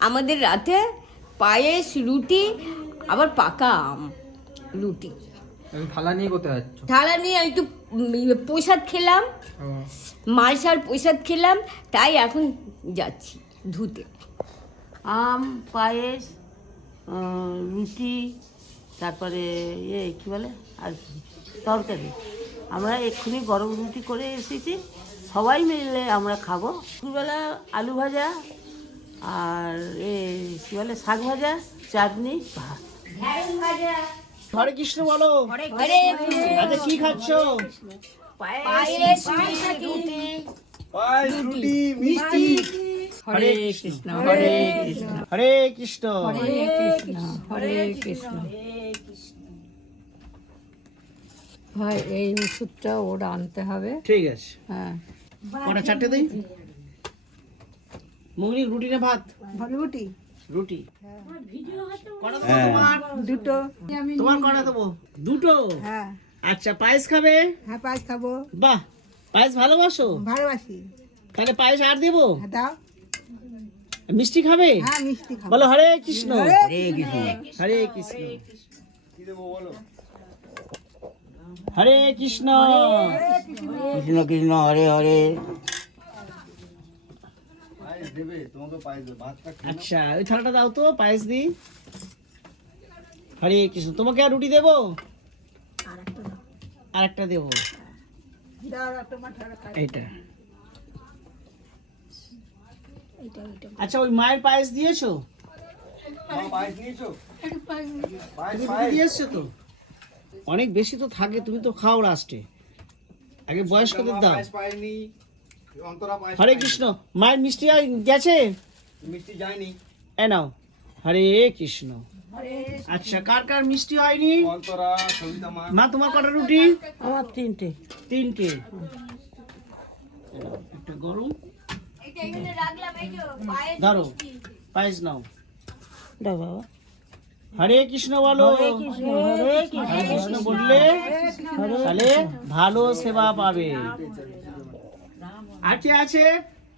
আমাদের রাতে পায়েস, রুটি, আবার পাকা আম, রুটি। থালা নিয়ে কোথায় যাচ্ছ? থালা নিয়ে একটু প্রসাদ খেলাম, মালসার প্রসাদ খেলাম, তাই এখন যাচ্ছি ধুতে। আম, পায়েস, রুটি, তারপরে কী বলে আর তরকারি। আমরা এক্ষুনি গরম রুটি করে এসেছি, সবাই মিলে আমরা খাবো। দুপুরবেলা আলু ভাজা আর কী বলে শাক ভাজা, চাটনি, ভাত। হরে কৃষ্ণ বলো। আচ্ছা কি খাচ্ছ? পায়েস, রুটি, পায়েস, রুটি, মিষ্টি। হরে কৃষ্ণ, হরে কৃষ্ণ, হরে কৃষ্ণ, হরে কৃষ্ণ, হরে কৃষ্ণ। ভাই এই ওষুধটা ওরা আনতে হবে। ঠিক আছে। হ্যাঁ, কটা চারটে দিই? মুগলি রুটি না ভাত? রুটি রুটি। কটা দেবো তোমার? দুটো। তোমার কটা দেবো? দুটো। হ্যাঁ আচ্ছা পায়েস খাবে? হ্যাঁ পায়েস খাবো, বাহ, পায়েস ভালোবাসো? ভালোবাসি। তাহলে পায়েস আর দেবো? হ্যাঁ দাও। মিষ্টি খাবে? হ্যাঁ মিষ্টি খাবো। বলো হরে কৃষ্ণ, হরে হরে কৃষ্ণ, হরে কৃষ্ণ, কৃষ্ণ কৃষ্ণ হরে হরে। আচ্ছা ওই থালাটা দাও তো, পায়েস দি। হরে কৃষ্ণ। তোমাকে আর রুটি দেবো? আর একটা দেবো, দাও তোমার ঠাড়া খাই। এইটা। আচ্ছা ওই মায়ের পায়েস দিয়েছো? তুমি দিয়েছো তো? অনেক বেশি তো থাকে, তুমি তো খাও লাস্টে, আগে বয়স্কদের দাও। হরে কৃষ্ণ। মায়ের মিষ্টি গেছে? মিষ্টি যায়নি। এ নাও, হরে কৃষ্ণ। আচ্ছা কার কার মিষ্টি হয়নি? অন্তরা, সবিতা মা। মা তোমার কটা রুটি? আমার তিনটে। তিনটে। একটা গরম ধরো, পায়েস নাও। দাও বাবা। হরে কৃষ্ণ বলো। হরে কৃষ্ণ, হরে কৃষ্ণ। হরে কৃষ্ণ বললে তাহলে ভালো সেবা পাবে। আছে আছে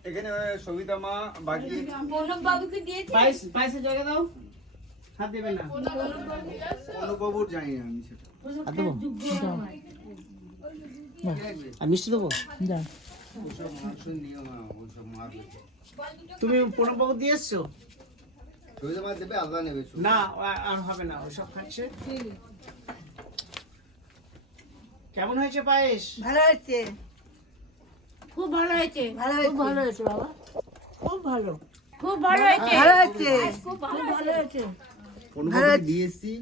এখানে সবিতা মা, বাকি প্রণব বাবুকে দিয়েছে। পায়েস, পায়েসের জায়গা দাও, হাত দেবে না। অনুপবাবুর জানি না আমি সেটা। হাত দেবো? আর মিষ্টি দেবো? দাও। ওসব মাংস নিও না, ওসব মারবে। তুমি প্রণববাবু দিয়ে এসছো? সবিতা মা দেবে, আল্লাহ নেবে। না আর হবে না, ওসব খাচ্ছে। কেমন হয়েছে পায়েস? ভালো হচ্ছে, খুব ভালো হয়েছে, ভালো খুব হয়েছে। ভালো হয়েছে বাবা, খুব ভালো, খুব ভালো হয়েছে, ভালো হচ্ছে। খুব ভালো খুব ভালো হয়েছে। অনুপবাবুকে দিয়ে এসছি,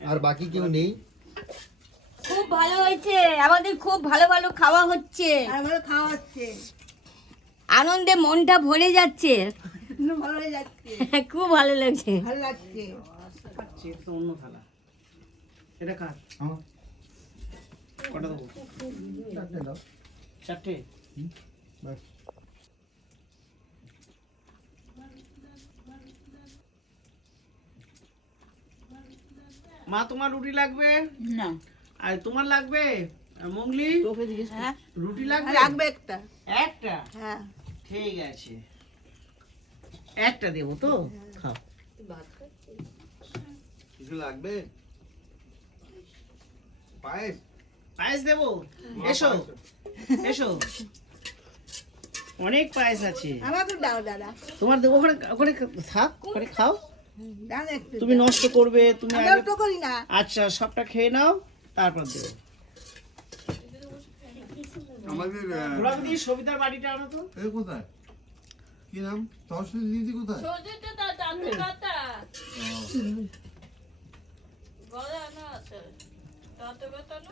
আর বাকি কেউ নেই। খুব ভালো হয়েছে। আমাদের খুব ভালো ভালো খাওয়া হচ্ছে, আর ভালো খাওয়া হচ্ছে, আনন্দে মনটা ভরে যাচ্ছে। ভালো হয়ে যাচ্ছে, খুব ভালো লাগছে। ভালো লাগছে। খাচ্ছে, এটা তো অন্য থালা। এটা কার? কটা দেবো? চারটে দাও। চারটে। বাস। মা তোমার রুটি লাগবে? না, আর তোমার লাগবে? আর মঙ্গলি তোকে জিজ্ঞেস কর। হ্যাঁ রুটি লাগবে? লাগবে একটা। একটা? হ্যাঁ ঠিক আছে, একটা দেবো তো, খাও। কিছু লাগবে? পায়েস? পায়েস দেবো? এসো এসো, অনেক পায়েস আছে। আমাকে দাও দাদা, তোমার দেবো, ওখানে ওখানে থাক, ওখানে খাও। দাও একটু। তুমি নষ্ট করবে, তুমি আমি আগে- তো করি না। আচ্ছা সবটা খেয়ে নাও, তারপর দেবো। আমাদের গোলাপি দিয়ে সবিতার বাড়িটা আনো তো। এ কোথায়? কি নাম? সরস্বতী দিদি কোথায়? বলে না আছে তাতে বেতন